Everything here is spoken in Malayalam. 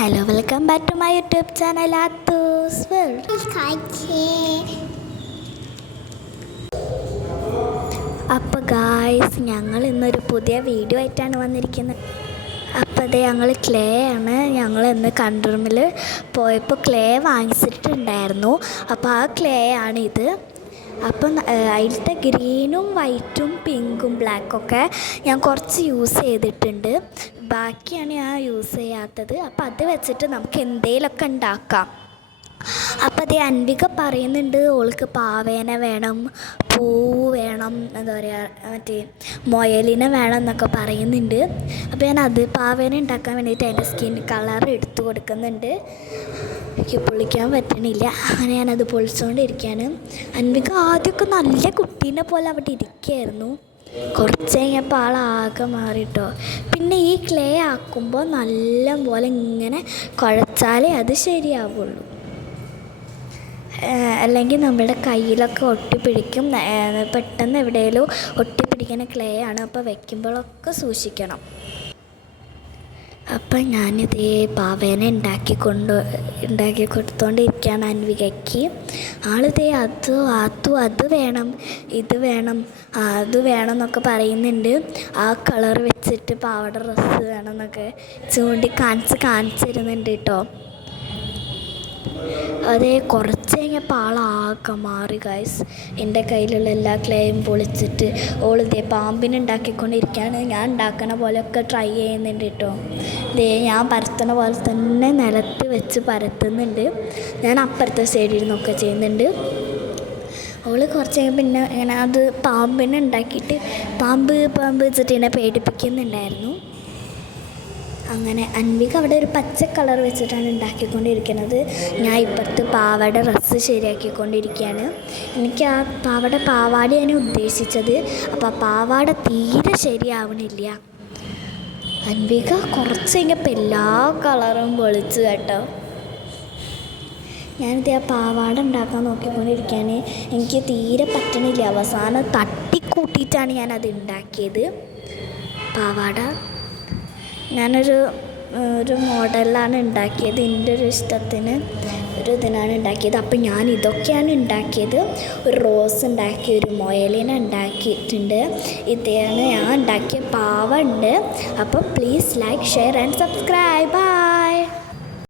Hello, welcome back to my YouTube channel Aathu's world. അപ്പോൾ ഗായ്സ്, ഞങ്ങൾ ഇന്നൊരു പുതിയ വീഡിയോ ആയിട്ടാണ് വന്നിരിക്കുന്നത്. അപ്പോൾ അതേ ഞങ്ങൾ ക്ലേ ആണ്. ഞങ്ങൾ ഇന്ന് കൺട്രൂമിൽ പോയപ്പോൾ ക്ലേ വാങ്ങിച്ചിട്ടുണ്ടായിരുന്നു. അപ്പോൾ ആ ക്ലേ ആണിത്. അപ്പം അതിലത്തെ ഗ്രീനും വൈറ്റും പിങ്കും ബ്ലാക്കൊക്കെ ഞാൻ കുറച്ച് യൂസ് ചെയ്തിട്ടുണ്ട്. ബാക്കിയാണ് ഞാൻ യൂസ് ചെയ്യാത്തത്. അപ്പോൾ അത് വെച്ചിട്ട് നമുക്ക് എന്തെങ്കിലുമൊക്കെ ഉണ്ടാക്കാം. അപ്പോൾ അത് അൻവിക പറയുന്നുണ്ട് ഓൾക്ക് പാവേനെ വേണം, പൂവ് വേണം, എന്താ പറയുക, മറ്റേ മുയലിനെ വേണം എന്നൊക്കെ പറയുന്നുണ്ട്. അപ്പോൾ ഞാൻ അത് പാവേനെ ഉണ്ടാക്കാൻ വേണ്ടിയിട്ട് എൻ്റെ സ്കിൻ കളർ എടുത്തു കൊടുക്കുന്നുണ്ട്. എനിക്ക് പൊളിക്കാൻ പറ്റണില്ല. അങ്ങനെ ഞാനത് പൊളിച്ചുകൊണ്ടിരിക്കുകയാണ്. അൻവിക ആദ്യമൊക്കെ നല്ല കുട്ടീനെ പോലെ അവിടെ ഇരിക്കുകയായിരുന്നു. കുറച്ച് കഴിഞ്ഞപ്പോൾ ആളാകെ മാറിട്ടോ. പിന്നെ ഈ ക്ലേ ആക്കുമ്പോൾ നല്ല പോലെ ഇങ്ങനെ കുഴച്ചാലേ അത് ശരിയാവുള്ളൂ. അല്ലെങ്കിൽ നമ്മുടെ കയ്യിലൊക്കെ ഒട്ടിപ്പിടിക്കും. പെട്ടെന്ന് എവിടെയെങ്കിലും ഒട്ടിപ്പിടിക്കുന്ന ക്ലേ ആണ്. അപ്പോൾ വയ്ക്കുമ്പോഴൊക്കെ സൂക്ഷിക്കണം. അപ്പം ഞാനിതേ പാവേനെ ഉണ്ടാക്കി കൊടുത്തോണ്ടിരിക്കുകയാണ് അൻവികയ്ക്ക്. ആളിതേ അത് വേണം, ഇത് വേണം, അത് വേണം എന്നൊക്കെ പറയുന്നുണ്ട്. ആ കളർ വെച്ചിട്ട് പാവട ഡ്രസ്സ് വേണം എന്നൊക്കെ കാണിച്ചിരുന്നുണ്ട് കേട്ടോ. അതേ കുറച്ച് കഴിഞ്ഞപ്പോൾ ആളാകെ മാറി ഗൈസ്. എൻ്റെ കയ്യിലുള്ള എല്ലാ ക്ലേയും പൊളിച്ചിട്ട് ഓളിതേ പാമ്പിനെ ഉണ്ടാക്കിക്കൊണ്ടിരിക്കുകയാണ്. ഞാൻ ഉണ്ടാക്കണ പോലെയൊക്കെ ട്രൈ ചെയ്യുന്നുണ്ട് കേട്ടോ. ഇതേ ഞാൻ പരത്തണ പോലെ തന്നെ നിലത്ത് വെച്ച് പരത്തുന്നുണ്ട്. ഞാൻ അപ്പുറത്തെ സൈഡിൽ നിന്നൊക്കെ ചെയ്യുന്നുണ്ട്. അവൾ കുറച്ച് കഴിയുമ്പോൾ പിന്നെ ഇങ്ങനെ അത് പാമ്പിനെ ഉണ്ടാക്കിയിട്ട് പാമ്പ് വെച്ചിട്ട് എന്നെ പേടിപ്പിക്കുന്നുണ്ടായിരുന്നു. അങ്ങനെ അൻവിക അവിടെ ഒരു പച്ച കളർ വെച്ചിട്ടാണ് ഉണ്ടാക്കിക്കൊണ്ടിരിക്കുന്നത്. ഞാൻ ഇപ്പുറത്ത് പാവാട ഡ്രസ്സ് ശരിയാക്കിക്കൊണ്ടിരിക്കുകയാണ്. എനിക്ക് ആ പാവാടയാണ് ഉദ്ദേശിച്ചത്. അപ്പോൾ ആ പാവാട തീരെ ശരിയാവണില്ല. അൻവിക കുറച്ച് കഴിഞ്ഞപ്പോൾ എല്ലാ കളറും പൊളിച്ചു കേട്ടോ. ഞാനിത് ആ പാവാട ഉണ്ടാക്കാൻ നോക്കിക്കൊണ്ടിരിക്കുകയാണ്. എനിക്ക് തീരെ പറ്റണില്ല. അവസാനം തട്ടിക്കൂട്ടിയിട്ടാണ് ഞാനത് ഉണ്ടാക്കിയത്. പാവാട ഞാനൊരു മോഡലിലാണ് ഉണ്ടാക്കിയത്. എൻ്റെ ഒരു ഇഷ്ടത്തിന് ഇതിനാണ് ഉണ്ടാക്കിയത്. അപ്പോൾ ഞാൻ ഇതൊക്കെയാണ് ഉണ്ടാക്കിയത്. ഒരു റോസ് ഉണ്ടാക്കി, ഒരു മുയലിനെ ഉണ്ടാക്കിയിട്ടുണ്ട്. ഇതാണ് ഞാൻ ഉണ്ടാക്കിയ പാവ ഉണ്ട്. അപ്പോൾ please like, share and subscribe.